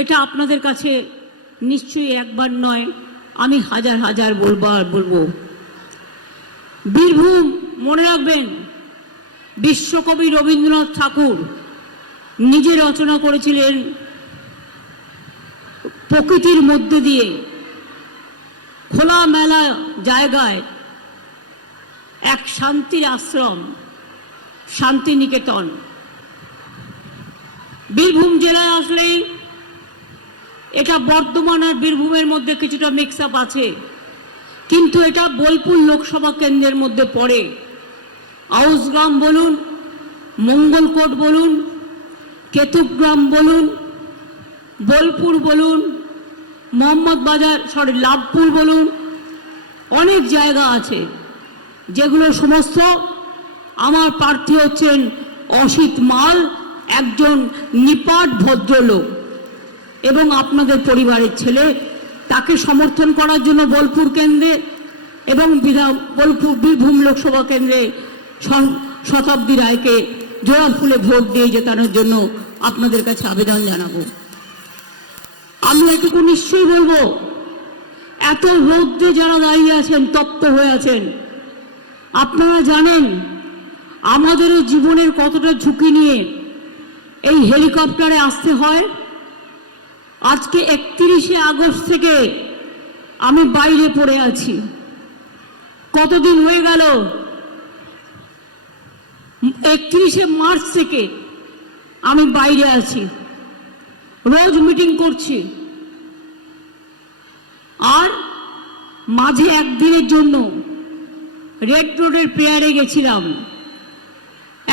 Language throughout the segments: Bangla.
এটা আপনাদের কাছে নিশ্চয়ই একবার নয়, আমি হাজার হাজার বলবো। বীরভূম মনে রাখবেন, বিশ্বকবি রবীন্দ্রনাথ ঠাকুর নিজে রচনা করেছিলেন প্রকৃতির মধ্যে দিয়ে খোলামেলা জায়গায় এক শান্তির আশ্রম, শান্তিনিকেতন। বীরভূম জেলায় আসলেই এটা বর্ধমান আর বীরভূমের মধ্যে কিছুটা মিক্স আপ আছে, কিন্তু এটা বোলপুর লোকসভা কেন্দ্রের মধ্যে পড়ে। আউসগ্রাম বলুন, মঙ্গলকোট বলুন, কেতুগ্রাম বলুন, বোলপুর বলুন, মোহাম্মদ বাজার লাভপুর বলুন, অনেক জায়গা আছে যেগুলো সমস্ত আমার প্রার্থী হচ্ছেন অসিত মাল, একজন নিপাট ভদ্রলোক এবং আপনাদের পরিবারের ছেলে। তাকে সমর্থন করার জন্য বোলপুর কেন্দ্রে এবং বোলপুর বীরভূম লোকসভা কেন্দ্রে শতাব্দী রায়কে জোড়া ফুলে ভোট দিয়ে জেতানোর জন্য আপনাদের কাছে আবেদন জানাবো। আমি এটুকু নিশ্চয়ই বলবো, এত রৌদ্রে যারা দাঁড়িয়ে আছেন, তপ্ত হয়ে আছেন, আপনারা জানেন আমাদেরও জীবনের কতটা ঝুঁকি নিয়ে এই হেলিকপ্টারে আসতে হয়। আজকে 31শে আগস্ট থেকে আমি বাইরে পড়ে আছি। কতদিন হয়ে গেল? 31শে মার্চ থেকে আমি বাইরে আছি, রোজ মিটিং করছি। আর মাঝে একদিনের জন্য রেড রোডের প্রেয়ারে গেছিলাম,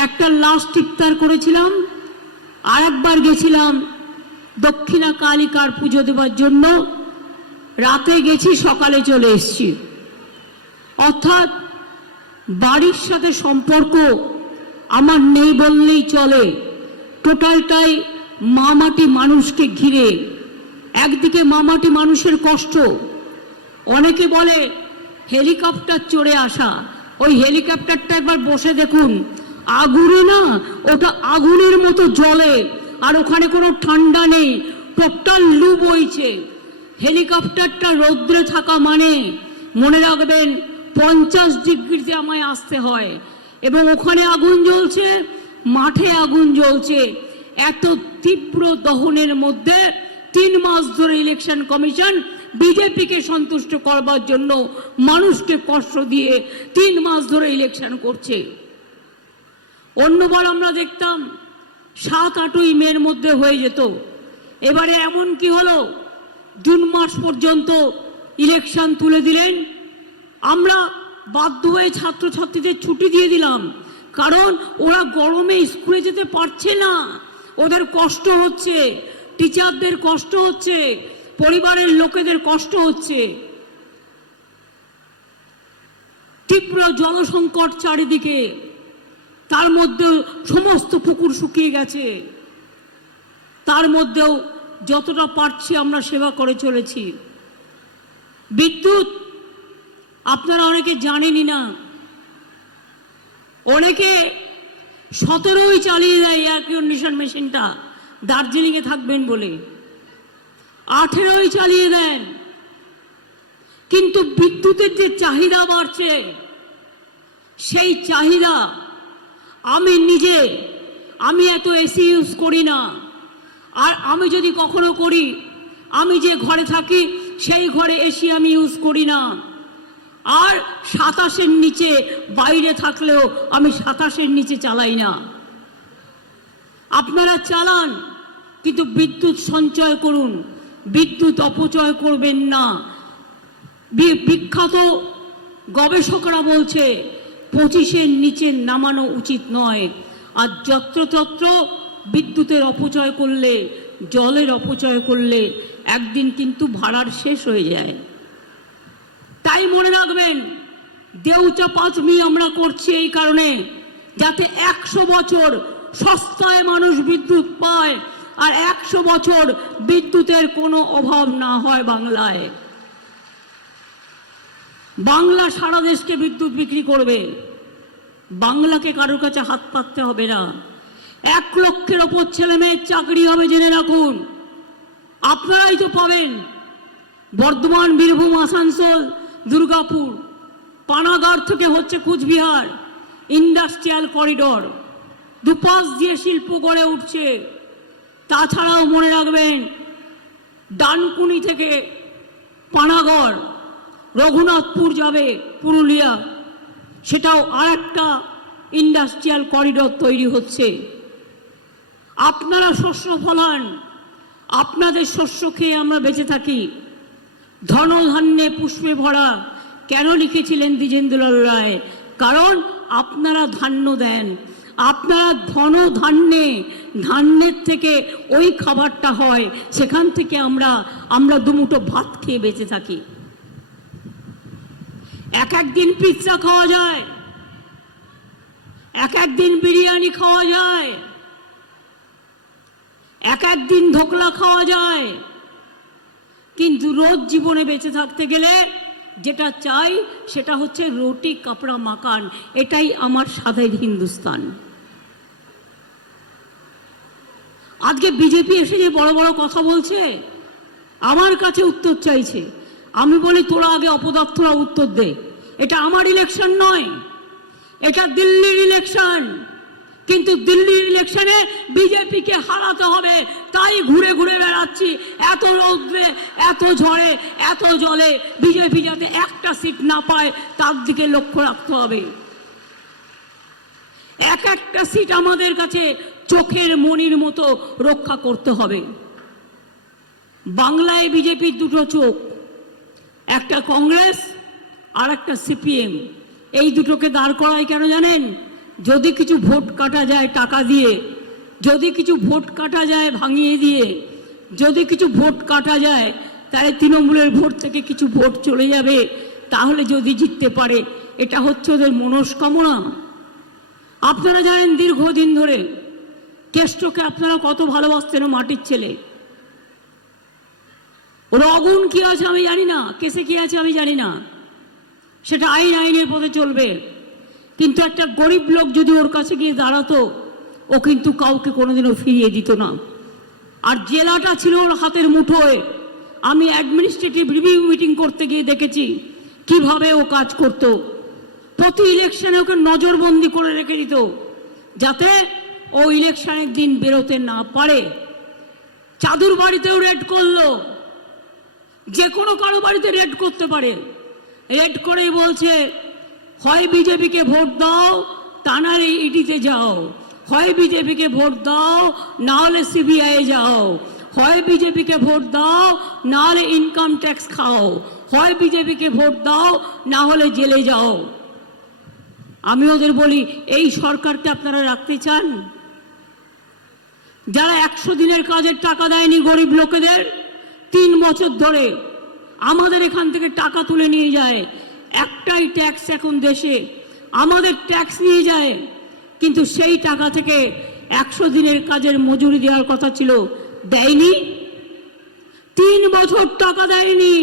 একটা লাস্ট ইফতার করেছিলাম, আর একবার গেছিলাম দক্ষিণা কালিকার পুজো দেওয়ার জন্য। রাতে গেছি, সকালে চলে এসেছি। অর্থাৎ বাড়ির সাথে সম্পর্ক আমার নেই বললেই চলে। টোটালটাই মামাটি মানুষকে ঘিরে। একদিকে মামাটি মানুষের কষ্ট, অনেকে বলে হেলিকপ্টার চড়ে আসা, ওই হেলিকপ্টারটা একবার বসে দেখুন, আগুনে না, ওটা আগুনের মতো জ্বলে, আর ওখানে কোনো ঠান্ডা নেই, টোটাল লু বইছে। হেলিকপ্টারটা রৌদ্রে থাকা মানে মনে রাখবেন 50 ডিগ্রিতে আমায় আসতে হয়, এবং ওখানে আগুন জ্বলছে, মাঠে আগুন জ্বলছে। এত তীব্র দহনের মধ্যে 3 মাস ধরে ইলেকশন কমিশন বিজেপিকে সন্তুষ্ট করবার জন্য মানুষকে কষ্ট দিয়ে 3 মাস ধরে ইলেকশন করছে। অন্যবার আমরা দেখতাম 7-8ই মের মধ্যে হয়ে যেত। এবারে এমন কি হলো, জুন মাস পর্যন্ত ইলেকশন তুলে দিলেন। আমরা বাধ্য হয়ে ছাত্রছাত্রীদের ছুটি দিয়ে দিলাম, কারণ ওরা গরমে স্কুলে যেতে পারছে না, ওদের কষ্ট হচ্ছে, টিচারদের কষ্ট হচ্ছে, পরিবারের লোকেদের কষ্ট হচ্ছে। তীব্র জলসংকট চারিদিকে, তার মধ্যেও সমস্ত পুকুর শুকিয়ে গেছে, তার মধ্যেও যতটা পারছি আমরা সেবা করে চলেছি। বিদ্যুৎ আপনারা অনেকে জানেনই না, অনেকে 17ই চালিয়ে দেয় এয়ার কন্ডিশন মেশিনটা দার্জিলিংয়ে থাকবেন বলে, 18ই চালিয়ে দেন। কিন্তু বিদ্যুতের যে চাহিদা বাড়ছে, সেই চাহিদা আমি এত এসি ইউজ করি না, আর আমি যদি কখনো করি, আমি যে ঘরে থাকি সেই ঘরে এসি আমি ইউজ করি না, আর 27-এর নিচে বাইরে থাকলেও আমি 27-এর নিচে চালাই না। আপনারা চালান, কিন্তু বিদ্যুৎ সঞ্চয় করুন, বিদ্যুৎ অপচয় করবেন না। বিখ্যাত গবেষকরা বলছে 25-এর নিচে নামানো উচিত নয়। আর যত্রতত্র বিদ্যুতের অপচয় করলে, জলের অপচয় করলে একদিন কিন্তু ভাড়ার শেষ হয়ে যায়। তাই মনে রাখবেন, দেউচা পাঁচমি আমরা করছি এই কারণে, যাতে 100 বছর সস্তায় মানুষ বিদ্যুৎ পায়, আর 100 বছর বিদ্যুতের কোনো অভাব না হয় বাংলায়। বাংলা সারা দেশকে বিদ্যুৎ বিক্রি করবে, বাংলাকে কারোর কাছে হাত পাততে হবে না। 1 লক্ষের ওপর ছেলে মেয়ের চাকরি হবে, জেনে রাখুন। আপনারাই তো পাবেন। বর্ধমান, বীরভূম, আসানসোল, দুর্গাপুর, পানাগড় থেকে হচ্ছে কুচবিহার, ইন্ডাস্ট্রিয়াল করিডর, দুপাশ দিয়ে শিল্প গড়ে উঠছে। তাছাড়াও মনে রাখবেন, ডানকুনি থেকে পানাগড়, রঘুনাথপুর যাবে পুরুলিয়া, সেটাও আর একটা ইন্ডাস্ট্রিয়াল করিডর তৈরি হচ্ছে। আপনারা শস্য ফলান, আপনাদের শস্য খেয়ে আমরা বেঁচে থাকি। ধনধান্যে পুষ্পে ভরা কেন লিখেছিলেন দ্বিজেন্দ্রলাল রায়? কারণ আপনারা ধান্য দেন, আপনারা ধনধান্যে, ধান্যের থেকে ওই খাবারটা হয়, সেখান থেকে আমরা দুমুঠো ভাত খেয়ে বেঁচে থাকি। এক একদিন পিৎজা খাওয়া যায়, এক একদিন বিরিয়ানি খাওয়া যায়, এক একদিন ধোকলা খাওয়া যায়, কিন্তু রোজ জীবনে বেঁচে থাকতে গেলে যেটা চাই সেটা হচ্ছে রুটি কাপড়া মাকান। এটাই আমার স্বাধীন হিন্দুস্তান। আজকে বিজেপি এসে যে বড় বড় কথা বলছে, আমার কাছে উত্তর চাইছে। আমি বলি তোরা আগে অপদার্থরা উত্তর দে। এটা আমার ইলেকশন নয়, এটা দিল্লির ইলেকশন। কিন্তু দিল্লির ইলেকশনে বিজেপিকে হারাতে হবে, তাই ঘুরে ঘুরে বেড়াচ্ছি। এত রৌদ্রে, এত ঝড়ে, এত জলে বিজেপি যাতে একটা সিট না পায় তার দিকে লক্ষ্য রাখতে হবে। এক একটা সিট আমাদের কাছে চোখের মণির মতো রক্ষা করতে হবে। বাংলায় বিজেপির দুটো চোখ, একটা কংগ্রেস আর একটা সিপিএম। এই দুটোকে দাঁড় করায় কেন জানেন? যদি কিছু ভোট কাটা যায় টাকা দিয়ে, যদি কিছু ভোট কাটা যায় ভাঙিয়ে দিয়ে, যদি কিছু ভোট কাটা যায় তাহলে তৃণমূলের ভোট থেকে কিছু ভোট চলে যাবে, তাহলে যদি জিততে পারে। এটা হচ্ছে ওদের মনস্কামনা। আপনারা জানেন দীর্ঘদিন ধরে কেষ্টকে আপনারা কত ভালোবাসতেন, মাটির ছেলে। ওর অগুণ কি আছে আমি জানি না, কেসে কি আছে আমি জানি না, সেটা আইনের পথে চলবে। কিন্তু একটা গরিব লোক যদি ওর কাছে গিয়ে দাঁড়াতো, ও কিন্তু কাউকে কোনোদিনও ফিরিয়ে দিত না। আর জেলাটা ছিল ওর হাতের মুঠোয়। আমি অ্যাডমিনিস্ট্রেটিভ রিভিউ মিটিং করতে গিয়ে দেখেছি কিভাবে ও কাজ করত। প্রতি ইলেকশনে ওকে নজরবন্দি করে রেখে দিত, যাতে ও ইলেকশনের দিন বেরোতে না পারে। চাদুর বাড়িতেও রেড করলো, যে কোনো কারো বাড়িতে রেড করতে পারে। রেড করেই বলছে হয় বিজেপিকে ভোট দাও, তা নাহলে ইডিতে যাও, হয় বিজেপিকে ভোট দাও না হলে সিবিআই যাও, হয় বিজেপিকে ভোট দাও না হলে ইনকাম ট্যাক্স খাও, হয় বিজেপিকে ভোট দাও না হলে জেলে যাও। আমি ওদের বলি, এই সরকারকে আপনারা রাখতে চান? যারা 100 দিনের কাজের টাকা দেয়নি গরিব লোকেদের, 3 বছর ধরে আমাদের এখান থেকে টাকা তুলে নিয়ে যায়। একটাই ট্যাক্স এখন দেশে, আমাদের ট্যাক্স নিয়ে যায়। কিন্তু সেই টাকা থেকে 100 দিনের কাজের মজুরি দেওয়ার কথা ছিল, দেয়নি। 3 বছর টাকা দেয়নি।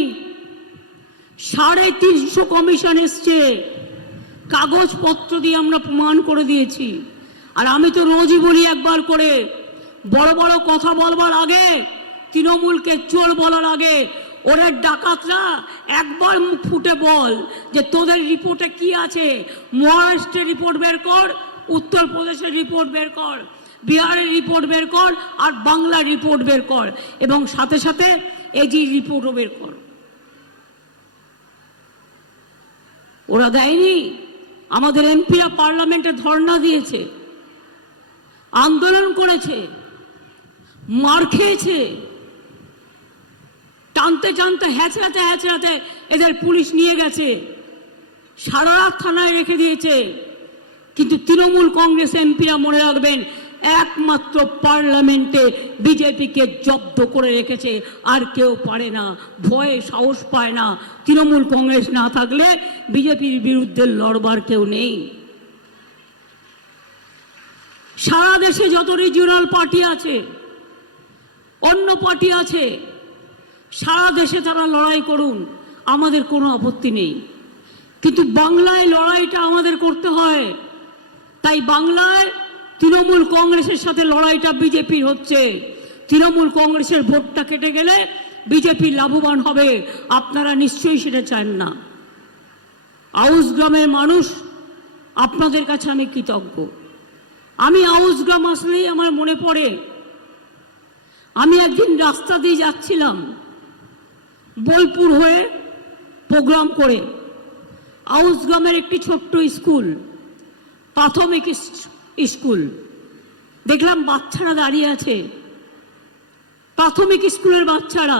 350 কমিশন এসছে, কাগজপত্র দিয়ে আমরা প্রমাণ করে দিয়েছি। আর আমি তো রোজই বলি একবার করে, বড় বড় কথা বলবার আগে, তৃণমূলকে চোর বলার আগে ওরা ডাকাতরা একবার মুখ ফুটে বল যে তোদের রিপোর্টে কি আছে। মহারাষ্ট্রের রিপোর্ট বের কর, উত্তরপ্রদেশের রিপোর্ট বের কর, বিহারের রিপোর্ট বের কর, আর বাংলার রিপোর্ট বের কর, এবং সাথে সাথে এজি রিপোর্টও বের কর। ওরা দেয়নি। আমাদের এমপিরা পার্লামেন্টে ধর্ণা দিয়েছে, আন্দোলন করেছে, মার খেয়েছে, টানতে টানতে হ্যাচড়াতে হ্যাচড়াতে এদের পুলিশ নিয়ে গেছে, সারা রাত থানায় রেখে দিয়েছে। কিন্তু তৃণমূল কংগ্রেস এমপিরা মনে রাখবেন, একমাত্র পার্লামেন্টে বিজেপিকে জব্দ করে রেখেছে, আর কেউ পারে না, ভয়ে সাহস পায় না। তৃণমূল কংগ্রেস না থাকলে বিজেপির বিরুদ্ধে লড়বার কেউ নেই। সারা দেশে যত রিজিওনাল পার্টি আছে, অন্য পার্টি আছে, সারা দেশে তারা লড়াই করুন, আমাদের কোনো আপত্তি নেই। কিন্তু বাংলায় লড়াইটা আমাদের করতে হয়। তাই বাংলায় তৃণমূল কংগ্রেসের সাথে লড়াইটা বিজেপির হচ্ছে। তৃণমূল কংগ্রেসের ভোটটা কেটে গেলে বিজেপি লাভবান হবে, আপনারা নিশ্চয়ই সেটা চান না। আউশ গ্রামের মানুষ, আপনাদের কাছে আমি কৃতজ্ঞ। আমি আউশ গ্রাম আসলেই আমার মনে পড়ে, আমি একদিন রাস্তা দিয়ে যাচ্ছিলাম বোলপুর হয়ে প্রোগ্রাম করে, আউশ গ্রামের একটি ছোট্ট স্কুল, প্রাথমিক স্কুল, দেখলাম বাচ্চারা দাঁড়িয়ে আছে, প্রাথমিক স্কুলের বাচ্চারা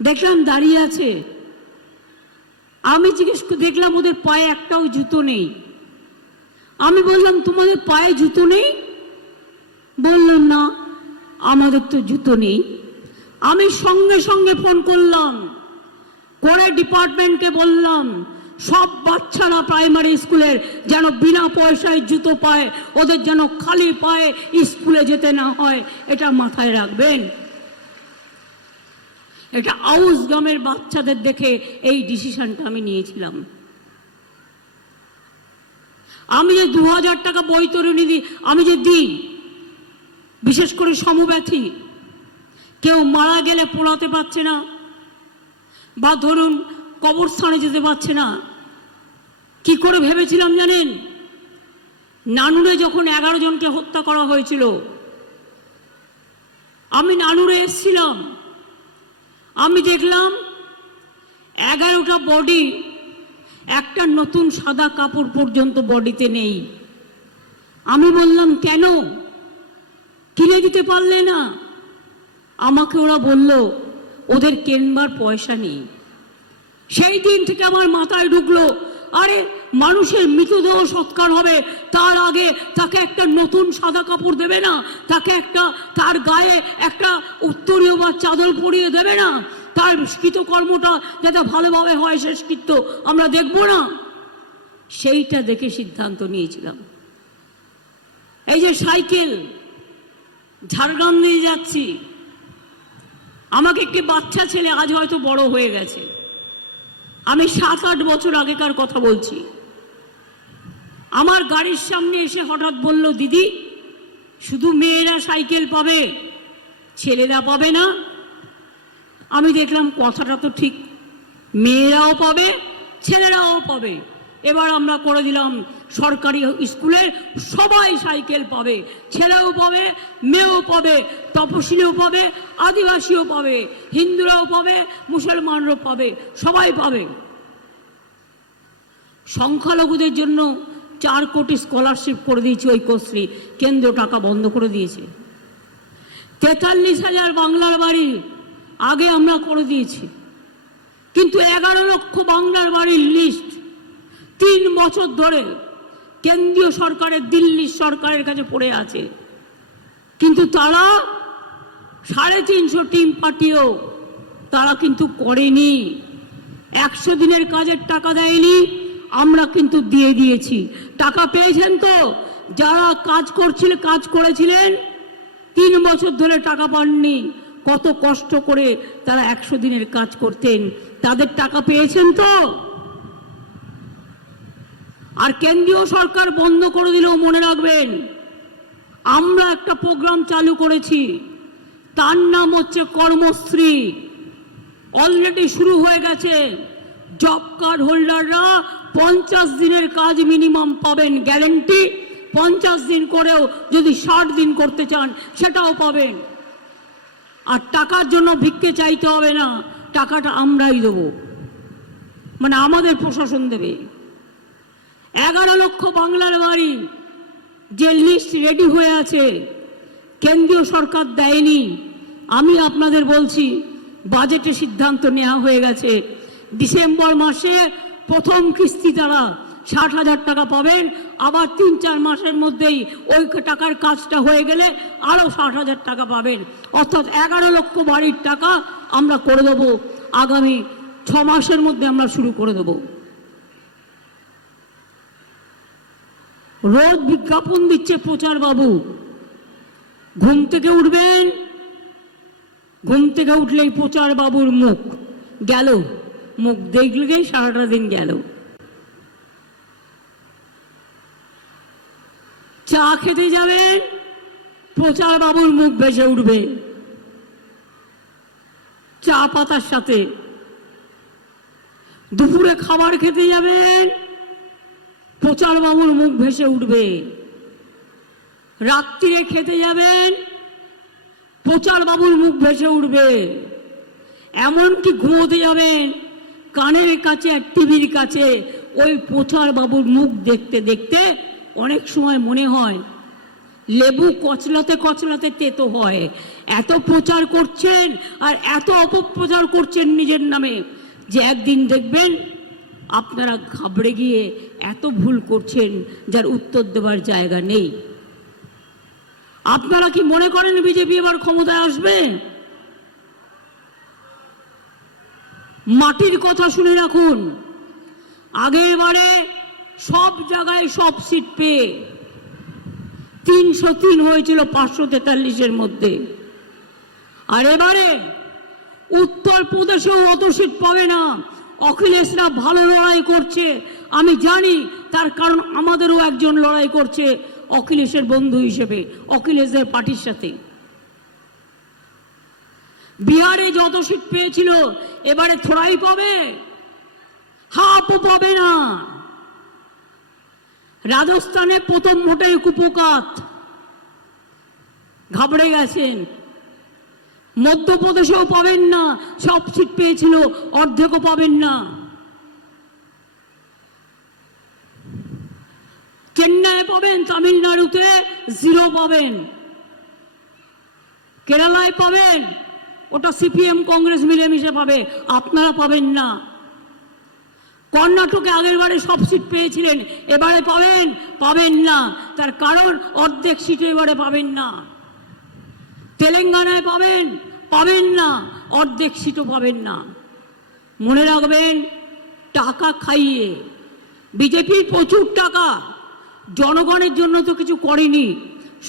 দেখলাম দাঁড়িয়ে আছে। আমি জিজ্ঞেস দেখলাম ওদের পায়ে একটাও জুতো নেই। আমি বললাম তোমাদের পায়ে জুতো নেই? বললাম না, আমাদের তো জুতো নেই। আমি সঙ্গে সঙ্গে ফোন করলাম, করে ডিপার্টমেন্টকে বললাম সব বাচ্চারা প্রাইমারি স্কুলের যেন বিনা পয়সায় জুতো পায়, ওদের যেন খালি পায়ে স্কুলে যেতে না হয়, এটা মাথায় রাখবেন। এটা আউশ গ্রামের বাচ্চাদের দেখে এই ডিসিশনটা আমি নিয়েছিলাম। আমি যে 2000 টাকা বৈতরণী দিই, আমি যে দিই, বিশেষ করে সমব্যথী, কেউ মারা গেলে পোড়াতে পারছে না, বা ধরুন কবরস্থানে যেতে পারছে না, কি করে ভেবেছিলাম জানেন? নানুরে যখন 11 জনকে হত্যা করা হয়েছিল, আমি নানুরে এসেছিলাম, আমি দেখলাম 11টা বডি, একটা নতুন সাদা কাপড় পর্যন্ত বডিতে নেই। আমি বললাম কেন, কিনে দিতে পারলে না? আমাকে ওরা বলল ওদের কেনবার পয়সা নেই। সেই দিন থেকে আমার মাথায় ঢুকলো, আরে মানুষের মৃতদেহ সৎকার হবে, তার আগে তাকে একটা নতুন সাদা কাপড় দেবে না? তাকে একটা, তার গায়ে একটা উত্তরীয় বা চাদর পরিয়ে দেবে না? তার কৃতকর্মটা যাতে ভালোভাবে হয়, শেষকৃত্য আমরা দেখব না? সেইটা দেখে সিদ্ধান্ত নিয়েছিলাম। এই যে সাইকেল ঝাড়গ্রাম দিয়ে যাচ্ছি, আমাকে একটি বাচ্চা ছেলে, আজ হয়তো বড় হয়ে গেছে, আমি 7-8 বছর আগেকার কথা বলছি, আমার গাড়ির সামনে এসে হঠাৎ বলল, দিদি শুধু মেয়েরা সাইকেল পাবে, ছেলেরা পাবে না? আমি দেখলাম কথাটা তো ঠিক, মেয়েরাও পাবে ছেলেরাও পাবে। এবার আমরা করে দিলাম সরকারি স্কুলে সবাই সাইকেল পাবে, ছেলেও পাবে মেয়েও পাবে, তপশিলিও পাবে আদিবাসীও পাবে, হিন্দুরাও পাবে মুসলমানরাও পাবে, সবাই পাবে। সংখ্যালঘুদের জন্য 4 কোটি স্কলারশিপ করে দিয়েছে ঐক্যশ্রী, কেন্দ্র টাকা বন্ধ করে দিয়েছে। 43,000 বাংলার বাড়ি আগে আমরা করে দিয়েছি, কিন্তু 11 লক্ষ বাংলার বাড়ির লিস্ট 3 বছর ধরে কেন্দ্রীয় সরকারের, দিল্লি সরকারের কাছে পড়ে আছে, কিন্তু তারা 350 টিম পাঠিয়েও তারা কিন্তু করেনি। 100 দিনের কাজের টাকা দেয়নি, আমরা কিন্তু দিয়ে দিয়েছি। টাকা পেয়েছেন তো? যারা কাজ করেছিলেন 3 বছর ধরে টাকা পাননি, কত কষ্ট করে তারা 100 দিনের কাজ করতেন, তাদের টাকা পেয়েছেন তো? আর কেন্দ্রীয় সরকার বন্ধ করে দিলেও মনে রাখবেন, আমরা একটা প্রোগ্রাম চালু করেছি, তার নাম হচ্ছে কর্মশ্রী। অলরেডি শুরু হয়ে গেছে। জব কার্ড হোল্ডাররা 50 দিনের কাজ মিনিমাম পাবেন, গ্যারেন্টি। 50 দিন করেও যদি 60 দিন করতে চান সেটাও পাবেন। আর টাকার জন্য ভিক্ষে চাইতে হবে না, টাকাটা আমরাই দেবো, মানে আমাদের প্রশাসন দেবে। 11 লক্ষ বাংলার বাড়ি যে লিস্ট রেডি হয়ে আছে, কেন্দ্রীয় সরকার দেয়নি। আমি আপনাদের বলছি, বাজেটে সিদ্ধান্ত নেওয়া হয়ে গেছে, ডিসেম্বর মাসে প্রথম কিস্তি তারা 60,000 টাকা পাবেন। আবার 3-4 মাসের মধ্যেই ওই টাকার কাজটা হয়ে গেলে আরও 60,000 টাকা পাবেন। অর্থাৎ 11 লক্ষ বাড়ির টাকা আমরা করে দেবো, আগামী 6 মাসের মধ্যে আমরা শুরু করে দেবো। রোজ বিজ্ঞাপন দিচ্ছে প্রচার বাবু, ঘুম থেকে উঠবেন, ঘুম থেকে উঠলেই প্রচার বাবুর মুখ গেল, মুখ দেখলেই সারাটা দিন গেল। চা খেতে যাবেন, প্রচার বাবুর মুখ ভেসে উঠবে চা পাতার সাথে। দুপুরে খাবার খেতে যাবেন, প্রচার বাবুর মুখ ভেসে উঠবে। রাত্রিরে খেতে যাবেন, প্রচার বাবুর মুখ ভেসে উঠবে। এমনকি ঘুমোতে যাবেন, কানের কাছে আর টিভির কাছে ওই প্রচার বাবুর মুখ দেখতে দেখতে অনেক সময় মনে হয় লেবু কচলাতে কচলাতে তেতো হয়। এত প্রচার করছেন আর এত অপপ্রচার করছেন নিজের নামে যে একদিন দেখবেন আপনারা ঘাবড়ে গিয়ে এত ভুল করছেন যার উত্তর দেওয়ার জায়গা নেই। আপনারা কি মনে করেন বিজেপি এবার ক্ষমতায় আসবে? মাটির কথা শুনে রাখুন, আগের বারে সব জায়গায় সব সিট পেয়ে 303 হয়েছিল 543-এর মধ্যে। আর এবারে উত্তরপ্রদেশেও অত সিট পাবে না। অখিলেশরা ভালো লড়াই করছে, আমি জানি, তার কারণ আমাদেরও একজন লড়াই করছে অখিলেশের বন্ধু হিসেবে, অখিলেশদের পার্টির সাথে। বিহারে যত সিট পেয়েছিল এবারে থোড়াই পাবে, হাফও পাবে না। রাজস্থানে প্রথম ভোটে কুপোকাত, ঘাবড়ে গেছেন। মধ্যপ্রদেশেও পাবেন না, সব সিট পেয়েছিল, অর্ধেকও পাবেন না। চেন্নাই পাবেন, তামিলনাড়ুতে 0 পাবেন, কেরালায় পাবেন, ওটা সিপিএম কংগ্রেস মিলেমিশে পাবে, আপনারা পাবেন না। কর্ণাটকে আগের বারে সব সিট পেয়েছিলেন, এবারে পাবেন না, তার কারণ অর্ধেক সিটে এবারে পাবেন না। তেলেঙ্গানায় পাবেন না, অর্ধেক সিটও পাবেন না। মনে রাখবেন, টাকা খাইয়ে বিজেপির প্রচুর টাকা, জনগণের জন্য তো কিছু করেনি,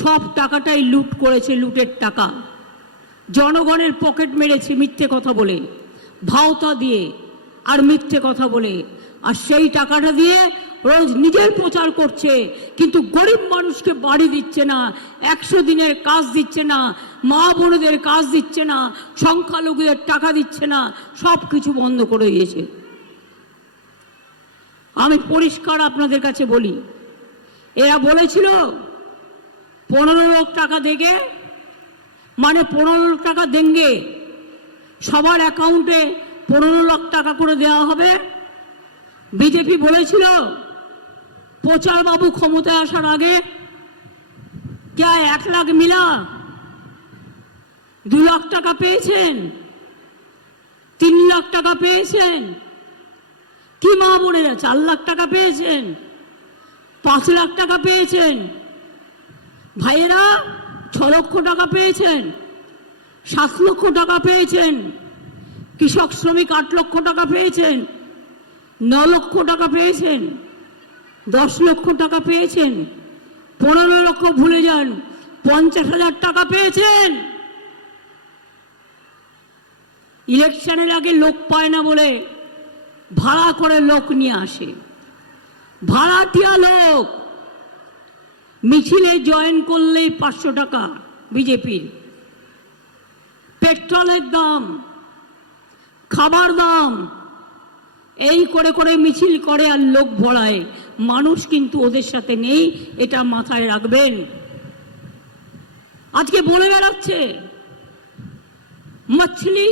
সব টাকাটাই লুট করেছে, লুটের টাকা। জনগণের পকেট মেরেছে মিথ্যে কথা বলে, ভাওতা দিয়ে আর মিথ্যে কথা বলে, আর সেই টাকাটা দিয়ে রোজ নিজের প্রচার করছে, কিন্তু গরিব মানুষকে বাড়ি দিচ্ছে না, 100 দিনের কাজ দিচ্ছে না, মা বোনদের কাজ দিচ্ছে না, সংখ্যালঘুদের টাকা দিচ্ছে না, সব কিছু বন্ধ করে দিয়েছে। আমি পরিষ্কার আপনাদের কাছে বলি, এরা বলেছিল 15 লাখ টাকা দেগে, মানে 15 লাখ টাকা দেঙ্গে, সবার অ্যাকাউন্টে 15 লাখ টাকা করে দেওয়া হবে। বিজেপি বলেছিল প্রচার বাবু ক্ষমতায় আসার আগে क्या 1 লাখ মিলা 2 লাখ টাকা পেয়েছেন, 3 লাখ টাকা পেয়েছেন, কি মা বোনেরা 4 লাখ টাকা পেয়েছেন, 5 লাখ টাকা পেয়েছেন, ভাইয়েরা 6 লক্ষ টাকা পেয়েছেন, 7 লক্ষ টাকা পেয়েছেন, কৃষক শ্রমিক 8 লক্ষ টাকা পেয়েছেন, 9 লক্ষ টাকা পেয়েছেন, 10 লক্ষ টাকা পেয়েছেন, 15 লক্ষ ভুলে যান, 50,000 টাকা পেয়েছেন। ইলেকশনের আগে লোক পায় না বলে ভাড়া করে লোক নিয়ে আসে, ভাড়াটিয়া লোক। মিছিলে জয়েন করলেই 500 টাকা বিজেপির। পেট্রোলের দাম, খাবার দাম, এই করে করে মিছিল করে আর লোক ভরায়। মানুষ কিন্তু ওদের সাথে নেই, এটা মাথায় রাখবেন। আজকে বলে বেড়াচ্ছে মাছলি,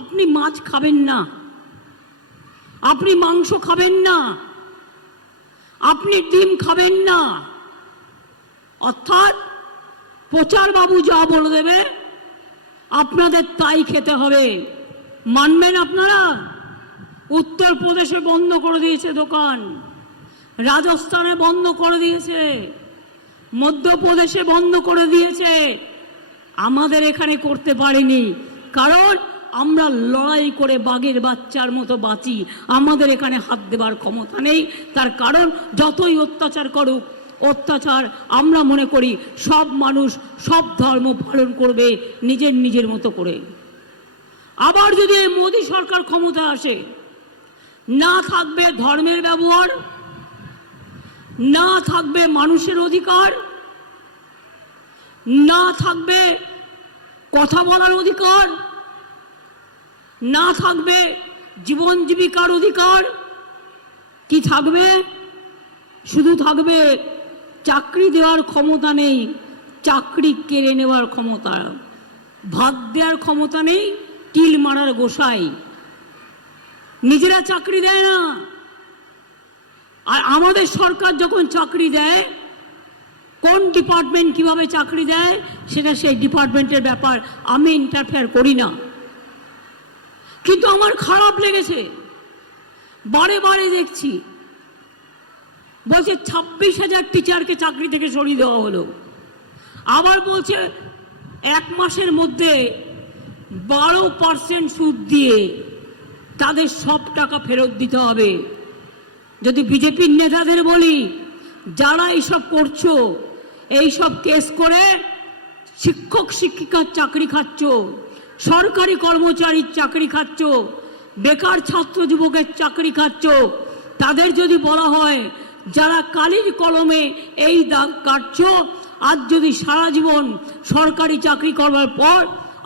আপনি মাছ খাবেন না, আপনি মাংস খাবেন না, আপনি ডিম খাবেন না, অর্থাৎ প্রচার বাবু যা বলে দেবে আপনাদের তাই খেতে হবে। মানবেন আপনারা? উত্তরপ্রদেশে বন্ধ করে দিয়েছে দোকান, রাজস্থানে বন্ধ করে দিয়েছে, মধ্যপ্রদেশে বন্ধ করে দিয়েছে। আমাদের এখানে করতে পারেনি, কারণ আমরা লড়াই করে বাঘের বাচ্চার মতো বাঁচি। আমাদের এখানে হাত দেবার ক্ষমতা নেই, তার কারণ যতই অত্যাচার করুক, অত্যাচার আমরা মনে করি সব মানুষ সব ধর্ম পালন করবে নিজের নিজের মতো করে। আবার যদি মোদী সরকার ক্ষমতা আসে, না থাকবে ধর্মের ব্যবহার, না থাকবে মানুষের অধিকার, না থাকবে কথা বলার অধিকার, না থাকবে জীবন জীবিকার অধিকার, কি থাকবে? শুধু থাকবে চাকরি দেওয়ার ক্ষমতা নেই, চাকরি কেড়ে নেওয়ার ক্ষমতা। ভাত দেওয়ার ক্ষমতা নেই, টিল মারার গোসাই। নিজেরা চাকরি দেয় না, আর আমাদের সরকার যখন চাকরি দেয়, কোন ডিপার্টমেন্ট কিভাবে চাকরি দেয় সেটা সেই ডিপার্টমেন্টের ব্যাপার, আমি ইন্টারফেয়ার করি না। কিন্তু আমার খারাপ লেগেছে, বারে বারে দেখছি বলছে 26,000 টিচারকে চাকরি থেকে সরিয়ে দেওয়া হলো। আবার বলছে 1 মাসের মধ্যে 12% সুদ দিয়ে তাদের সব টাকা ফেরত দিতে হবে। যদি বিজেপির নেতাদের বলি, যারা এইসব করছো, এইসব কেস করে শিক্ষক শিক্ষিকার চাকরি খাচ্ছ, সরকারি কর্মচারীর চাকরি খাচ্ছ, বেকার ছাত্র যুবকের চাকরি খাচ্ছ, তাদের যদি বলা হয় যারা কালির কলমে এই দাগ কাটছ, আজ যদি সারা জীবন সরকারি চাকরি করবার পর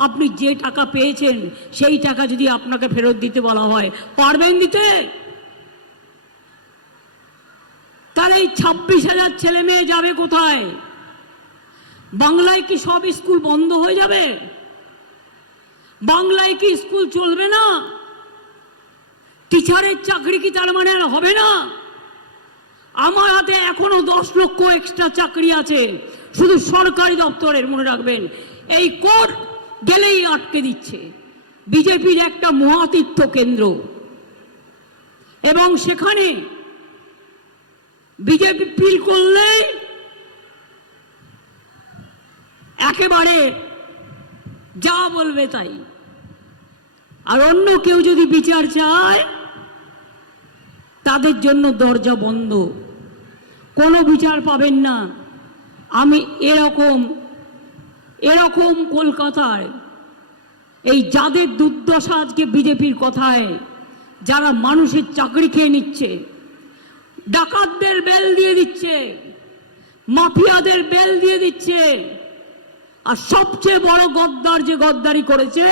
আপনি যে টাকা পেয়েছেন সেই টাকা যদি আপনাকে ফেরত দিতে বলা হয়, পারবেন দিতে? তাহলে এই 26,000 ছেলে মেয়ে যাবে কোথায়? বাংলায় কি সব স্কুল বন্ধ হয়ে যাবে? বাংলায় কি স্কুল চলবে না? টিচারের চাকরি কি তার মানে আর হবে না? আমার হাতে এখনো 10 লক্ষ এক্সট্রা চাকরি আছে শুধু সরকারি দপ্তরের, মনে রাখবেন। এই কোর্ট গেলেই আটকে দিচ্ছে। বিজেপির একটা মহাতীর্থ কেন্দ্র, এবং সেখানে বিজেপি পিল করলে একেবারে যা বলবে তাই। আর অন্য কেউ যদি বিচার চায়, তাদের জন্য দরজা বন্ধ, কোনো বিচার পাবেন না। আমি এরকম কলকাতায় এই যাদের দুর্দশা আজকে বিজেপির কথায়, যারা মানুষের চাকরি খেয়ে নিচ্ছে, ডাকাতদের বেল দিয়ে দিচ্ছে, মাফিয়াদের বেল দিয়ে দিচ্ছে, আর সবচেয়ে বড় গদ্দার যে গদ্দারি করেছে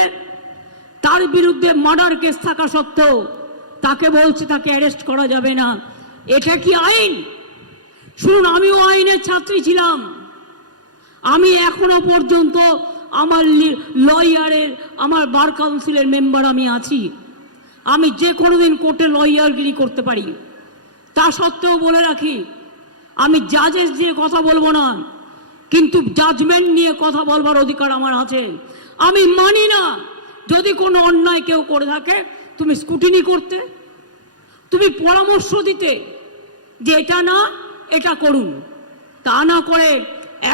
তার বিরুদ্ধে মার্ডার কেস থাকা সত্ত্বেও তাকে বলছে তাকে অ্যারেস্ট করা যাবে না। এটা কি আইন? শুনুন, আমিও আইনের ছাত্রী ছিলাম। আমি এখনো পর্যন্ত আমার লয়ারের, আমার বার কাউন্সিলের মেম্বার আমি আছি। আমি যে কোনো দিন কোর্টে লয়ারগিরি করতে পারি। তা সত্ত্বেও বলে রাখি, আমি জাজেস দিয়ে কথা বলবো না, কিন্তু জাজমেন্ট নিয়ে কথা বলবার অধিকার আমার আছে। আমি মানি না যদি কোনো অন্যায় কেউ করে থাকে তুমি স্কুটিনি করতে, তুমি পরামর্শ দিতে যে এটা না এটা করুন। তা না করে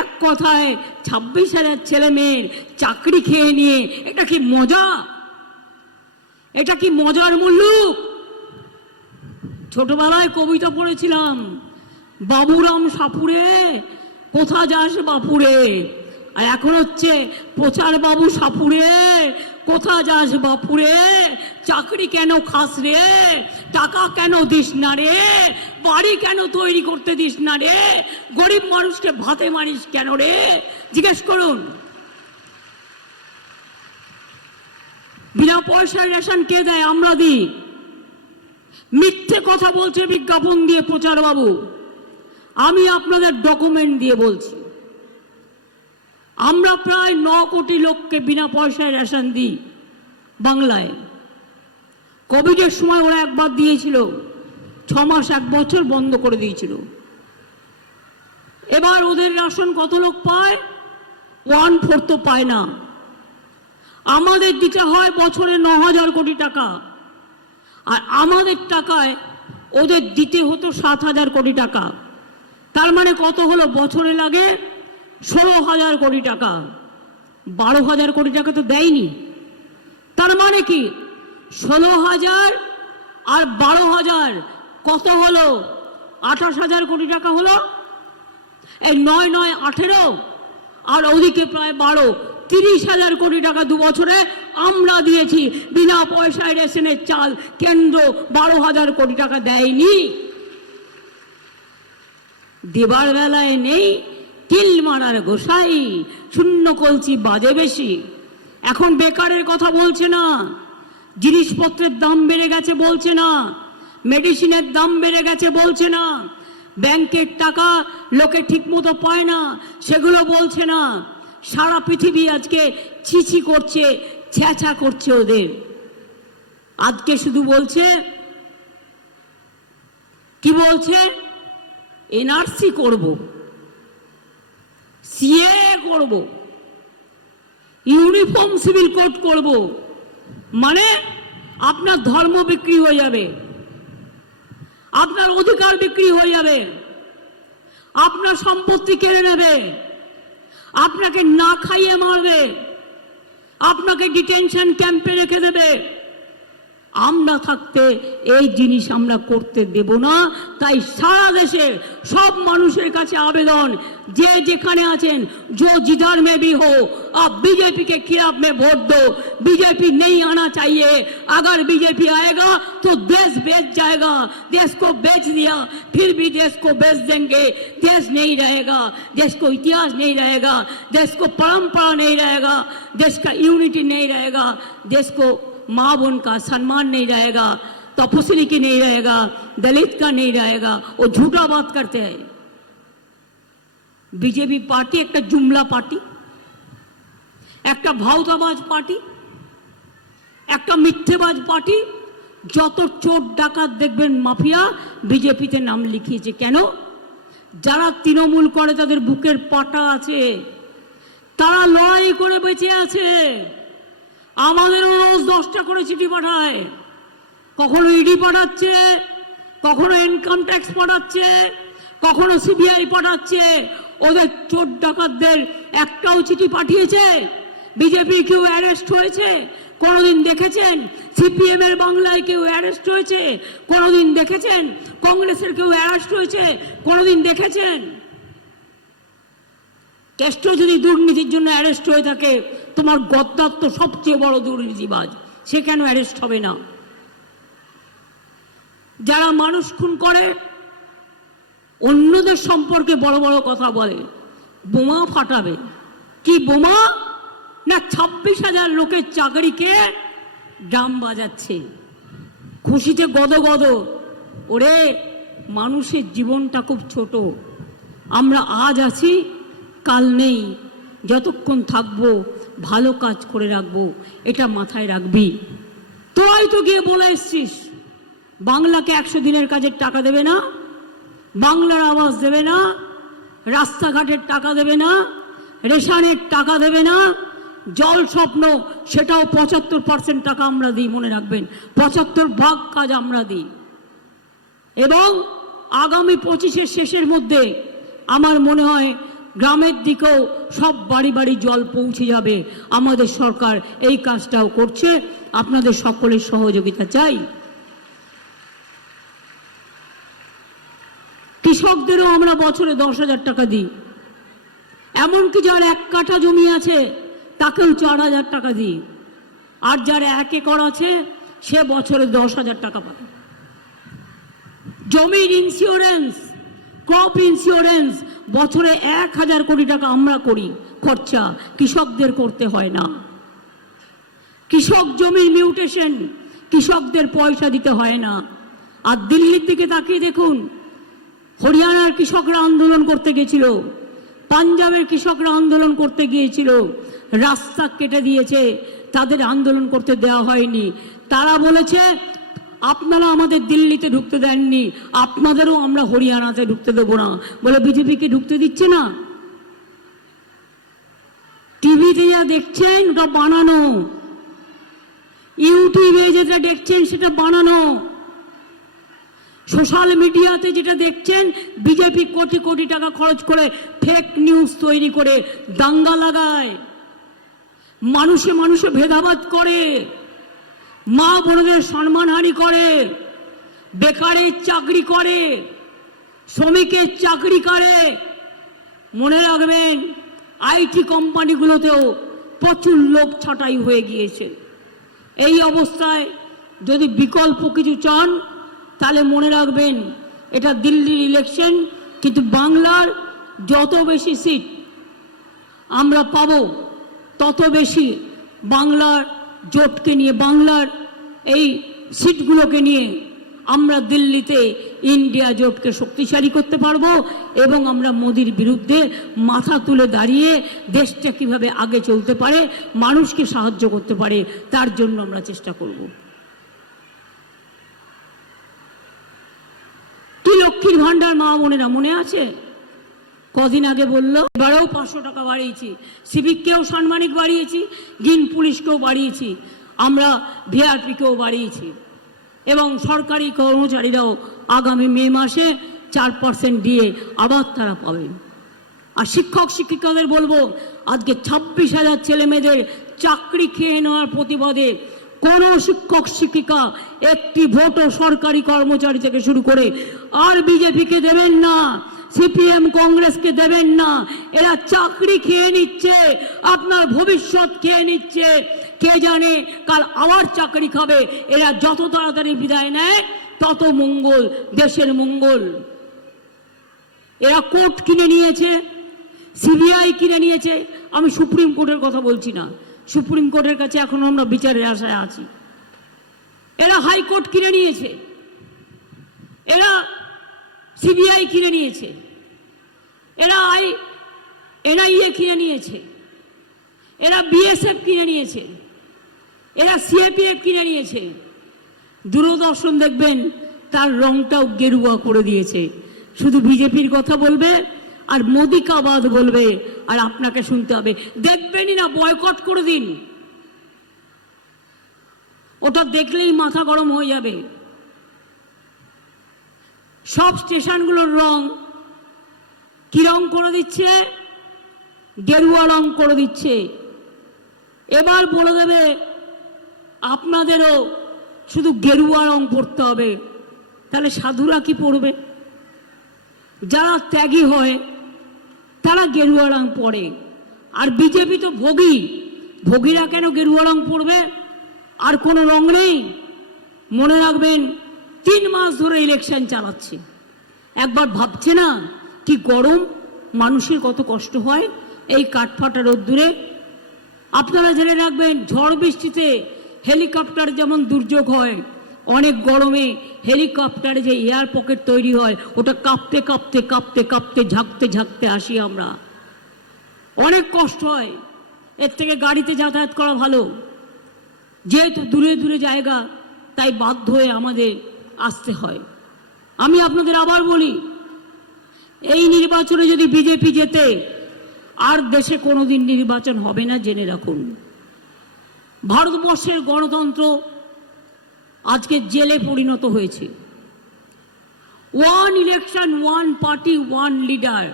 এক কথায় 26,000 ছেলে মেয়ের চাকরি খেয়ে নিয়ে, এটা কি মজা? এটা কি মজার মুল্লুক? ছোটবেলায় কবিতা পড়েছিলাম, বাবুরাম সাপুরে কোথা যাস বাপুরে। আর এখন হচ্ছে প্রচার বাবু সাপুরে কোথা যাস বাপুরে, চাকরি কেন খাস রে, টাকা কেন দিস না রে, বাড়ি কেন তৈরি করতে দিস না রে, গরিব মানুষকে ভাতে মারিস কেন রে? জিজ্ঞেস করুন। বিনা পয়সার রেশন কে দেয়? আমরা দিই। মিথ্যে কথা বলছে বিজ্ঞাপন দিয়ে প্রচার বাবু। আমি আপনাদের ডকুমেন্ট দিয়ে বলছি, আমরা প্রায় 9 কোটি লোককে বিনা পয়সায় রেশন দিই বাংলায়। কোভিডের সময় ওরা একবার দিয়েছিল, 6 মাস 1 বছর বন্ধ করে দিয়েছিল। এবার ওদের রেশন কত লোক পায়? 1/4 তো পায় না। আমাদের দিতে হয় বছরে 9,000 কোটি টাকা, আর আমাদের টাকায় ওদের দিতে হতো 7,000 কোটি টাকা। তার মানে কত হলো? বছরে লাগে 16,000 কোটি টাকা। 12,000 কোটি টাকা তো দেয়নি। তার মানে কি 16,000 আর 12,000 কত হলো? 28,000 কোটি টাকা হলো। এই 9 9 18, আর ওদিকে প্রায় 12, 30,000 কোটি টাকা 2 বছরে আমরা দিয়েছি বিনা পয়সায় রেশনের চাল। কেন্দ্র 12,000 কোটি টাকা দেয়নি। দেবার বেলায় নেই, তিল মারার গোসাই, শূন্য কলসি বাজে বেশি। এখন বেকারের কথা বলছে না, জিনিসপত্রের দাম বেড়ে গেছে বলছে না, মেডিসিনের দাম বেড়ে গেছে বলছে না, ব্যাংকের টাকা লোকে ঠিক মতো পায় না সেগুলো বলছে না। সারা পৃথিবী আজকে ছিছি করছে, ছ্যাঁচা করছে ওদের। আজকে শুধু বলছে, কি বলছে, এনআরসি করব, সিএ করব, ইউনিফর্ম সিভিল কোড করব। মানে আপনার ধর্ম বিক্রি হয়ে যাবে, আপনার অধিকার বিক্রি হয়ে যাবে, আপনার সম্পত্তি কেড়ে নেবে, আপনাকে না খাইয়ে মারবে, আপনাকে ডিটেনশন ক্যাম্পে রেখে দেবে। আমরা থাকতে এই জিনিস আমরা করতে দেব না। তাই সারা দেশে সব মানুষের কাছে আবেদন, যে যেখানে আছেন, जो जिधर में भी हो, आप बीजेपी के खिलाफ में वोट दो। बीजेपी नहीं आना चाहिए। अगर बीजेपी आएगा तो देश बेच जाएगा। देश को बेच दिया, फिर भी देश को बेच देंगे। देश नहीं रहेगा, देश को इतिहास नहीं रहेगा, देश को परंपरा नहीं रहेगा, देश का यूनिटी नहीं रहेगा, देश को माँ बहन का सम्मान नहीं रहेगा, तपस्वी की नहीं रहेगा, दलित का नहीं रहेगा। वो झूठा बात करते हैं। बीजेपी पार्टी एक जुमला पार्टी, एक भावताबाज पार्टी, एक मिथ्येबाज पार्टी। যত চোর ডাকাত দেখবেন মাফিয়া বিজেপিতে নাম লিখিয়েছে। কেন? যারা তৃণমূল করে তাদের বুকের পাটা আছে, তারা লড়াই করে বেঁচে আছে। আমাদেরও রোজ 10টা করে চিঠি পাঠায়, কখনো ইডি পাঠাচ্ছে, কখনো ইনকাম ট্যাক্স পাঠাচ্ছে, কখনো সিবিআই পাঠাচ্ছে। ওদের চোর ডাকাতদের একটাও চিঠি পাঠিয়েছে? বিজেপি কেউ অ্যারেস্ট হয়েছে কোনোদিন দেখেছেন? সিপিএম এর বাংলায় কেউ অ্যারেস্ট হয়েছে কোনোদিন দেখেছেন? কংগ্রেসের কেউ অ্যারেস্ট হয়েছে কোনোদিন দেখেছেন? কেষ্ট যদি দুর্নীতির জন্য অ্যারেস্ট হয়ে থাকে, তোমার গদ্দার তো সবচেয়ে বড় দুর্নীতিবাজ, সে কেন অ্যারেস্ট হবে না? যারা মানুষ খুন করে, অন্যদের সম্পর্কে বড় বড় কথা বলে, বোমা ফাটাবে, কি বোমা না 26,000 লোকের চাকরিকে ড্রাম বাজাচ্ছে, খুশিতে গদগদ। ওরে, মানুষের জীবনটা খুব ছোট। আমরা আজ আছি, কাল নেই। যতক্ষণ থাকবো ভালো কাজ করে রাখবো, এটা মাথায় রাখবি। তোরাই তো গিয়ে বলে এসছিস বাংলাকে 100 দিনের কাজের টাকা দেবে না, বাংলার আওয়াজ দেবে না, রাস্তাঘাটের টাকা দেবে না, রেশনের টাকা দেবে না, জল স্বপ্ন সেটাও 75% টাকা আমরা দিই। মনে রাখবেন, 75 কাজ আমরা দিই। এবং আগামী 25-এর শেষের মধ্যে আমার মনে হয় গ্রামের দিকেও সব বাড়ি বাড়ি জল পৌঁছে যাবে। আমাদের সরকার এই কাজটাও করছে, আপনাদের সকলের সহযোগিতা চাই। কৃষকদেরও আমরা বছরে 10,000 টাকা দিই। এমনকি যার 1 কাঠা জমি আছে তাকেও 4,000 টাকা দিই। আর যার 1 একর আছে সে বছরে 10,000 টাকা পায়। জমির ইন্স্যুরেন্স, ক্রপ ইন্স্যুরেন্স বছরে 1,000 কোটি টাকা আমরা করি খরচা, কৃষকদের করতে হয় না। কৃষক জমির মিউটেশন কৃষকদের পয়সা দিতে হয় না। আর দিল্লির দিকে তাকিয়ে দেখুন, হরিয়ানার কৃষকরা আন্দোলন করতে গেছিল, পাঞ্জাবের কৃষকরা আন্দোলন করতে গিয়েছিল, রাস্তা কেটে দিয়েছে, তাদের আন্দোলন করতে দেওয়া হয়নি। তারা বলেছে আপনারা আমাদের দিল্লিতে ঢুকতে দেননি, আপনাদেরও আমরা হরিয়ানাতে ঢুকতে দেবো না। বলে বিজেপিকে ঢুকতে দিচ্ছে না। টিভিতে যা দেখছেন ওটা বানানো, ইউটিউবে যেটা দেখছেন সেটা বানানো, সোশ্যাল মিডিয়াতে যেটা দেখছেন বিজেপি কোটি কোটি টাকা খরচ করে ফেক নিউজ তৈরি করে দাঙ্গা লাগায়, মানুষে মানুষে ভেদাভেদ করে, মা বোনদের সম্মানহানি করে, বেকারের চাকরি করে, শ্রমিকের চাকরি করে। মনে রাখবেন, আইটি কোম্পানিগুলোতেও প্রচুর লোক ছাঁটাই হয়ে গিয়েছে। এই অবস্থায় যদি বিকল্প কিছু চান তাহলে মনে রাখবেন, এটা দিল্লির ইলেকশন, কিন্তু বাংলার যত বেশি সিট আমরা পাব, তত বেশি বাংলার জোটকে নিয়ে, বাংলার এই সিটগুলোকে নিয়ে আমরা দিল্লিতে ইন্ডিয়া জোটকে শক্তিশালী করতে পারবো এবং আমরা মোদির বিরুদ্ধে মাথা তুলে দাঁড়িয়ে দেশটা কিভাবে আগে চলতে পারে, মানুষকে সাহায্য করতে পারে, তার জন্য আমরা চেষ্টা করব। কি লক্ষ্মীর ভান্ডার মা বোনেরা মনে আছে? কদিন আগে বললো এবারেও 500 টাকা বাড়িয়েছি, সিভিককেও সাম্মানিক বাড়িয়েছি, গ্রিন পুলিশকেও বাড়িয়েছি, আমরা ভিআরপিকেও বাড়িয়েছি এবং সরকারি কর্মচারীরাও আগামী মে মাসে 4% দিয়ে আবার তারা পাবেন। আর শিক্ষক শিক্ষিকাদের বলবো, আজকে 26,000 ছেলে মেয়েদের চাকরি খেয়ে নেওয়ার প্রতিবাদে কোনো শিক্ষক শিক্ষিকা একটি ভোটও সরকারি কর্মচারী থেকে শুরু করে আর বিজেপিকে দেবেন না, সিপিএম কংগ্রেসকে দেবেন না। এরা চাকরি খেয়ে নিচ্ছে, আপনার ভবিষ্যৎ খেয়ে নিচ্ছে। কে জানে কাল আবার চাকরি খাবে। এরা যত তাড়াতাড়ি বিদায় নেয় তত মঙ্গল, দেশের মঙ্গল। এরা কোর্ট কিনে নিয়েছে, সিবিআই কিনে নিয়েছে। আমি সুপ্রিম কোর্টের কথা বলছি না, সুপ্রিম কোর্টের কাছে এখনো আমরা বিচারের আশায় আছি। এরা হাইকোর্ট কিনে নিয়েছে, এরা সিবিআই কিনে নিয়েছে, এরা এনআইএ কিনে নিয়েছে, এরা বিএসএফ কিনে নিয়েছে, এরা সিএপিএফ কিনে নিয়েছে। দূরদর্শন দেখবেন তার রংটাও গেরুয়া করে দিয়েছে। শুধু বিজেপির কথা বলবে আর মোদিকাবাদ বলবে, আর আপনাকে শুনতে হবে। দেখবেনই না, বয়কট করে দিন। ওটা দেখলেই মাথা গরম হয়ে যাবে। সব স্টেশনগুলোর রং কি রং করে দিচ্ছে? গেরুয়া রং করে দিচ্ছে। এবার বলে দেবে আপনাদেরও শুধু গেরুয়া রং পড়তে হবে। তাহলে সাধুরা কি পড়বে? যারা ত্যাগী হয় তারা গেরুয়া রং পরে। আর বিজেপি তো ভোগী, ভোগীরা কেন গেরুয়া রং পড়বে? আর কোনো রং নেই। মনে রাখবেন, 3 মাস ধরে ইলেকশন চালাচ্ছে। একবার ভাবছে না কি গরম, মানুষের কত কষ্ট হয় এই কাঠফাটা রোদ্দুরে? আপনারা জেনে রাখবেন, ঝড় বৃষ্টিতে হেলিকপ্টার যেমন দুর্যোগ হয়, অনেক গরমে হেলিকপ্টারে যে এয়ার পকেট তৈরি হয়, ওটা কাঁপতে কাঁপতে কাঁপতে কাঁপতে ঝাঁকতে ঝাঁকতে আসি আমরা। অনেক কষ্ট হয়। এর থেকে গাড়িতে যাতায়াত করা ভালো। যেহেতু দূরে দূরে জায়গা, তাই বাধ্য হয়ে আমাদের আসতে হয়। আমি আপনাদের আবার বলি, এই নির্বাচনে যদি বিজেপি জেতে, আর দেশে কোনোদিন নির্বাচন হবে না, জেনে রাখুন। ভারতবর্ষের গণতন্ত্র আজকে জেলে পরিণত হয়েছে। 1 ইলেকশন 1 পার্টি 1 লিডার,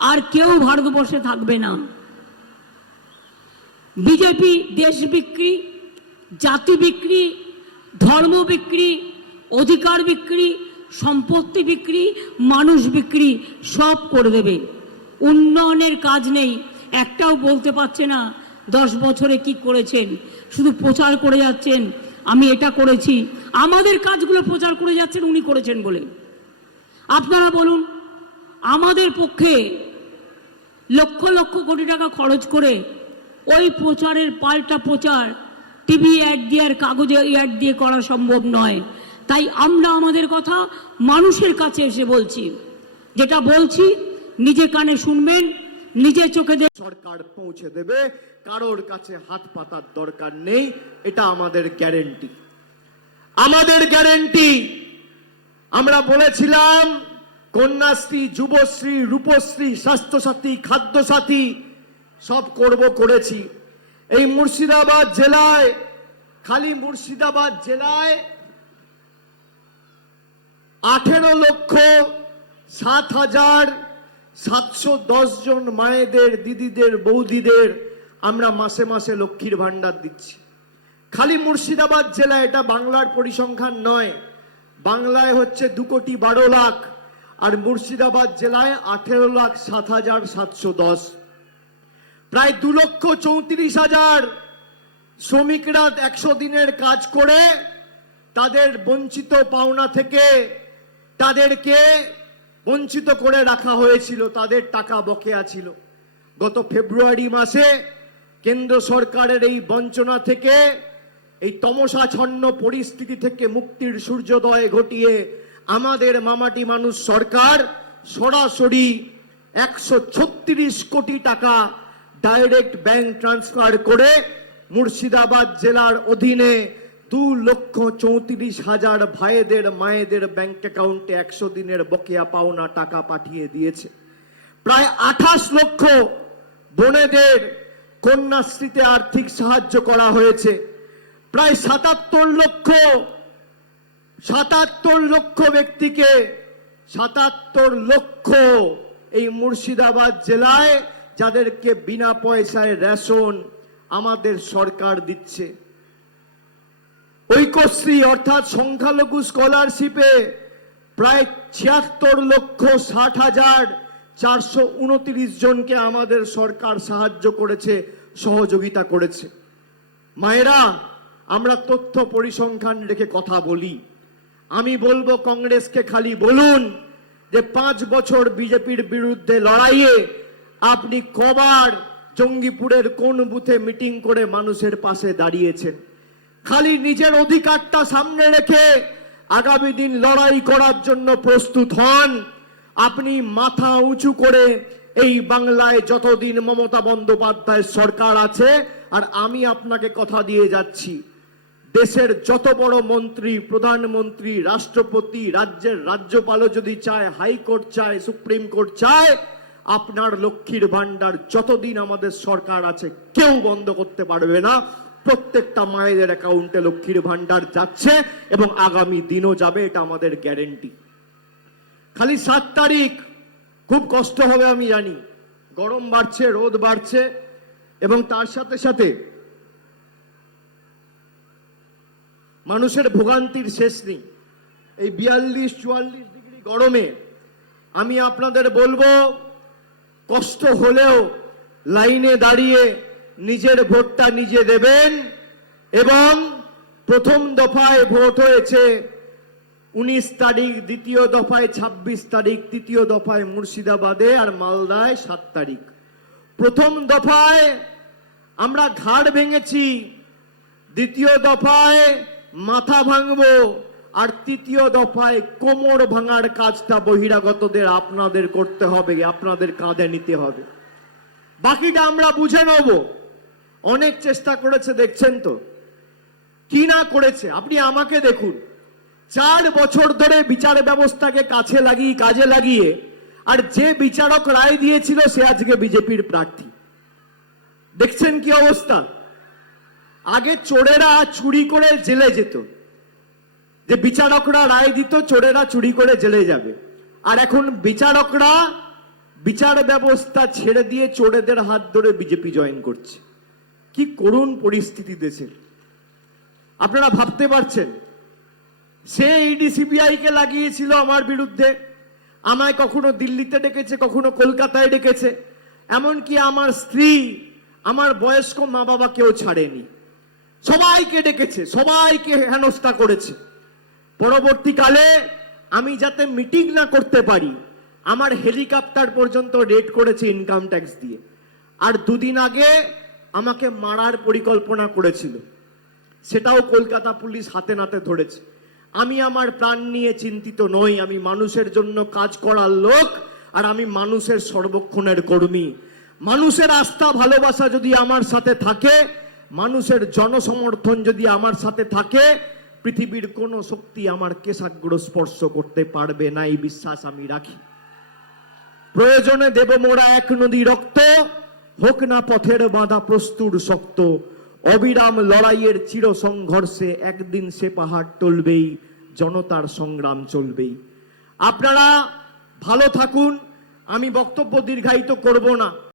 আর কেউ ভারতবর্ষে থাকবে না। বিজেপি দেশ বিক্রি, জাতি বিক্রি, ধর্ম বিক্রি, অধিকার বিক্রি, সম্পত্তি বিক্রি, মানুষ বিক্রি সব করে দেবে। উন্নয়নের কাজ নেই, একটাও বলতে পারছে না 10 বছরে কি করেছেন। শুধু প্রচার করে যাচ্ছেন, আমি এটা করেছি। আমাদের কাজগুলো প্রচার করে যাচ্ছেন উনি করেছেন বলে। আপনারা বলুন, আমাদের পক্ষে লক্ষ লক্ষ কোটি টাকা খরচ করে ওই প্রচারের পাল্টা প্রচার টিভি অ্যাড দিয়ে আর কাগজে অ্যাড দিয়ে করা সম্ভব নয়। তাই আমরা আমাদের কথা মানুষের কাছে এসে বলছি। যেটা বলছি নিজে কানে শুনবেন, নিজে চোখে সরকার পৌঁছে দেবে, কারোর কাছে হাত পাতার দরকার নেই। এটা আমাদের গ্যারেন্টি, আমাদের গ্যারেন্টি। আমরা বলেছিলাম কন্যাশ্রী, যুবশ্রী, রূপশ্রী, স্বাস্থ্যসাথী, খাদ্যসাথী সব করেছি। এই মুর্শিদাবাদ জেলায়, খালি মুর্শিদাবাদ জেলায় 18,07,710 জন মায়েদের, দিদিদের, বৌদিদের আমরা মাসে মাসে লক্ষ্মীর ভান্ডার দিচ্ছি। খালি মুর্শিদাবাদ জেলা, এটা বাংলার পরিসংখ্যান নয়। বাংলায় হচ্ছে 2,12,00,000 আর মুর্শিদাবাদ জেলায় 18,07,710। প্রায় 2,34,000 শ্রমিকরা 100 দিনের কাজ করে তাদের বঞ্চিত পাওনা থেকে তাদেরকে বঞ্চিত করে রাখা হয়েছিল, তাদের টাকা বকেয়া ছিল। গত ফেব্রুয়ারি মাসে কেন্দ্র সরকারের এই বঞ্চনা থেকে, এই তমসাচ্ছন্ন পরিস্থিতি থেকে মুক্তির সূর্যোদয় ঘটিয়ে আমাদের মামাটি মানুষ সরকার সরাসরি 136 কোটি টাকা ডাইরেক্ট ব্যাংক ট্রান্সফার করে মুর্শিদাবাদ জেলার অধীনে 2,34,000 ভাইদের মায়েদের ব্যাংক অ্যাকাউন্টে 100 দিনের বকেয়া পাওনা টাকা পাঠিয়ে দিয়েছে। প্রায় 28 লক্ষ বোনেদের কন্যাশ্রীতে আর্থিক সাহায্য করা হয়েছে। প্রায় 77 লক্ষ ব্যক্তিকে 77 লক্ষ এই মুর্শিদাবাদ জেলায় যাদেরকে বিনা পয়সায় রেশন আমাদের সরকার দিচ্ছে। ঐক্যশ্রী অর্থাৎ সংখ্যালঘু স্কলারশিপে প্রায় 76,60,429 জনকে আমাদের সরকার সাহায্য করেছে, সহযোগিতা করেছে। মায়েরা, আমরা তথ্য পরিসংখ্যান রেখে কথা বলি। আমি বলবো কংগ্রেসকে খালি বলুন যে 5 বছর বিজেপির বিরুদ্ধে লড়াইয়ে আপনি কবার জঙ্গিপুরের কোন বুথে মিটিং করে মানুষের পাশে দাঁড়িয়েছেন। খালি নিজের অধিকারটা সামনে রেখে আগামী দিন লড়াই করার জন্য প্রস্তুত হন। আপনি মাথা উঁচু করে এই বাংলায় যতদিন মমতা বন্দ্যোপাধ্যায় সরকার আছে, আর আমি আপনাকে কথা দিয়ে যাচ্ছি, দেশের যত বড় মন্ত্রী, প্রধানমন্ত্রী, রাষ্ট্রপতি, রাজ্যের রাজ্যপালও যদি চায়, হাইকোর্ট চায়, সুপ্রিম কোর্ট চায়, আপনার লক্ষ্মীর ভান্ডার যতদিন আমাদের সরকার আছে কেউ বন্ধ করতে পারবে না। প্রত্যেকটা মায়েদের অ্যাকাউন্টে লক্ষ্মীর ভান্ডার যাচ্ছে এবং আগামী দিনও যাবে, এটা আমাদের গ্যারেন্টি। খালি 7 তারিখ খুব কষ্ট হবে আমি জানি, গরম বাড়ছে, রোদ বাড়ছে এবং তার সাথে সাথে মানুষের ভোগান্তির শেষ নেই। এই 42-44 ডিগ্রি গরমে আমি আপনাদের বলবো, কষ্ট হলেও লাইনে দাঁড়িয়ে নিজের ভোটটা নিজে দেবেন। এবং প্রথম দফায় ভোট হয়েছে 19 তারিখ, দ্বিতীয় দফায় 26 তারিখ, তৃতীয় দফায় মুর্শিদাবাদে আর মালদায় 7 তারিখ। প্রথম দফায় আমরা ঘাড় ভেঙেছি, দ্বিতীয় দফায় মাথা ভাঙবো, আর তৃতীয় দফায় কোমর ভাঙার কাজটা বহিরাগতদের আপনাদের করতে হবে, আপনাদের কাঁধে নিতে হবে। বাকিটা আমরা বুঝে নেব। অনেক চেষ্টা করেছে, দেখছেন তো কি না করেছে। আপনি আমাকে দেখুন, 4 বছর ধরে বিচার ব্যবস্থাকে কাজে লাগিয়ে, আর যে বিচারক রায় দিয়েছিল সে আজকে বিজেপির প্রার্থী। দেখছেন কি অবস্থা। আগে চোরেরা চুরি করে জেলে যেত, যে বিচারকরা রায় দিত চোরেরা চুরি করে জেলে যাবে, আর এখন বিচারকরা বিচার ব্যবস্থা ছেড়ে দিয়ে চোরেদের হাত ধরে বিজেপি জয়েন করছে। কি করুণ পরিস্থিতি দেশের, আপনারা ভাবতে পারছেন। সে ইডি সিবিআই কে লাগিয়েছিল আমার বিরুদ্ধে, আমায় কখনো দিল্লিতে ডেকেছে, কখনো কলকাতায় ডেকেছে, এমনকি আমার স্ত্রী, আমার বয়স্ক মা বাবাকেও ছাড়েনি, সবাইকে ডেকেছে, সবাইকে হেনস্থা করেছে। পরবর্তীকালে আমি যাতে মিটিং না করতে পারি, আমার হেলিকপ্টার পর্যন্ত রেড করেছে ইনকাম ট্যাক্স দিয়ে। আর 2 দিন আগে আমাকে মারার পরিকল্পনা করেছিল, সেটাও কলকাতা পুলিশ হাতে নাতে ধরেছে। আমি আমার প্রাণ নিয়ে চিন্তিত নই, আমি মানুষের জন্য কাজ করার লোক, আর আমি মানুষের সর্বক্ষণের কর্মী। মানুষের আস্থা ভালোবাসা যদি আমার সাথে থাকে, মানুষের জনসমর্থন যদি আমার সাথে থাকে, পৃথিবীর কোনো শক্তি আমার কেশাগ্র স্পর্শ করতে পারবে না, এই বিশ্বাস আমি রাখি। প্রয়োজনে দেব মোরা 1 নদী রক্ত, হোক না পথের বাঁধা প্রস্তুর শক্ত। অবিরাম লড়াইয়ের চির সংঘর্ষে একদিন সে পাহাড় টলবেই, জনতার সংগ্রাম চলবেই। আপনারা ভালো থাকুন, আমি বক্তব্য দীর্ঘায়িত করব না।